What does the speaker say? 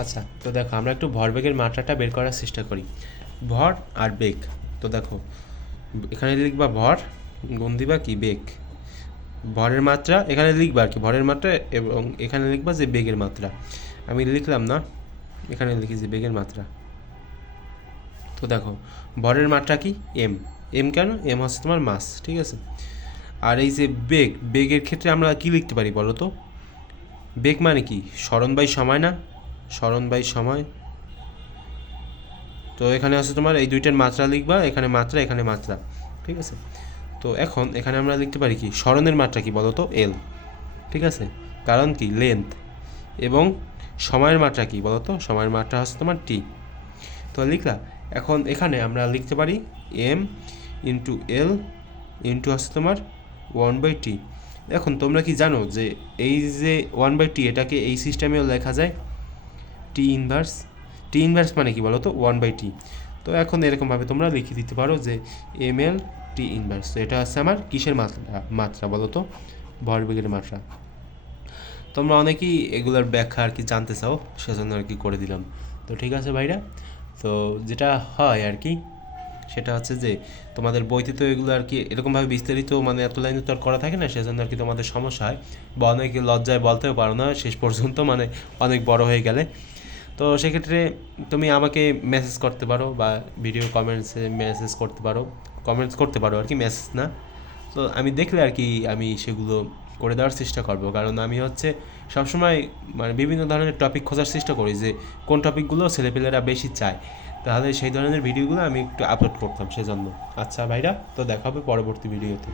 আচ্ছা তো দেখো, আমরা একটু ভরবেগের মাত্রাটা বের করার চেষ্টা করি। ভর আর বেগ। তো দেখো, এখানে লিখবা ভর, গুণ দিবা কি? বেগ। ভরের মাত্রা, এখানে লিখবা আর কি, ভরের মাত্রা এবং এখানে লিখবা যে বেগের মাত্রা। আমি লিখলাম না, এখানে লিখি যে বেগের মাত্রা। তো দেখো, ভরের মাত্রা কি? এম এম কেন? এম হচ্ছে তোমার মাস, ঠিক আছে? আর এই যে বেগ, বেগের ক্ষেত্রে আমরা কি লিখতে পারি বলো তো? বেগ মানে কি? স্মরণ বাই সময় না? স্মরণ বাই সময়। তো এখানে আছে তোমার, এই দুইটার মাত্রা লিখবা, এখানে মাত্রা এখানে মাত্রা, ঠিক আছে? তো এখন এখানে আমরা লিখতে পারি কি স্মরণের মাত্রা কি বলো তো এল ঠিক আছে? কারণ কি? লেন্থ এবং সময়ের মাত্রা কি বলো তো সময়ের মাত্রা হচ্ছে তোমার টি তো লিখলা, এখন এখানে আমরা লিখতে পারি এম ইন্টু এল ইন্টু হচ্ছে তোমার ওয়ান বাই টি এখন তোমরা কি জানো যে এই যে ওয়ান বাই টি এটাকে এই সিস্টেমেও লেখা যায়? টি ইনভার্স টি ইনভার্স মানে কি বলো তো ওয়ান বাই টি তো এখন এরকমভাবে তোমরা লিখে দিতে পারো যে এম এল টি ইনভার্স তো এটা হচ্ছে আমার কিসের মাত্রা মাত্রা বলো তো? ভরবেগের মাত্রা। তোমরা অনেকেই এগুলোর ব্যাখ্যা আর কি জানতে চাও, সেজন্য আর কি করে দিলাম। তো ঠিক আছে ভাইরা? তো যেটা হয় আর কি, সেটা হচ্ছে যে তোমাদের বইতে তো এগুলো আর কি এরকমভাবে বিস্তারিত মানে এত লাইনে তো আর করা থাকে না, সেজন্য আর কি তোমাদের সমস্যা হয়। বা অনেকে লজ্জায় বলতেও পারো না, শেষ পর্যন্ত মানে অনেক বড় হয়ে গেলে। তো সেক্ষেত্রে তুমি আমাকে মেসেজ করতে পারো বা ভিডিও কমেন্টসে মেসেজ করতে পারো। কমেন্টস করতে পারো, আর কি মেসেজ না? তো আমি দেখলে আর কি আমি সেগুলো করে দেওয়ার চেষ্টা করব। কারণ আমি হচ্ছে সবসময় মানে বিভিন্ন ধরনের টপিক খোঁজার চেষ্টা করি যে কোন টপিকগুলো ছেলেপেলেরা বেশি চায়। তাহলে সেই ধরনের ভিডিওগুলো আমি একটু আপলোড করতাম সেজন্য। আচ্ছা ভাইরা, তো দেখা হবে পরবর্তী ভিডিওতে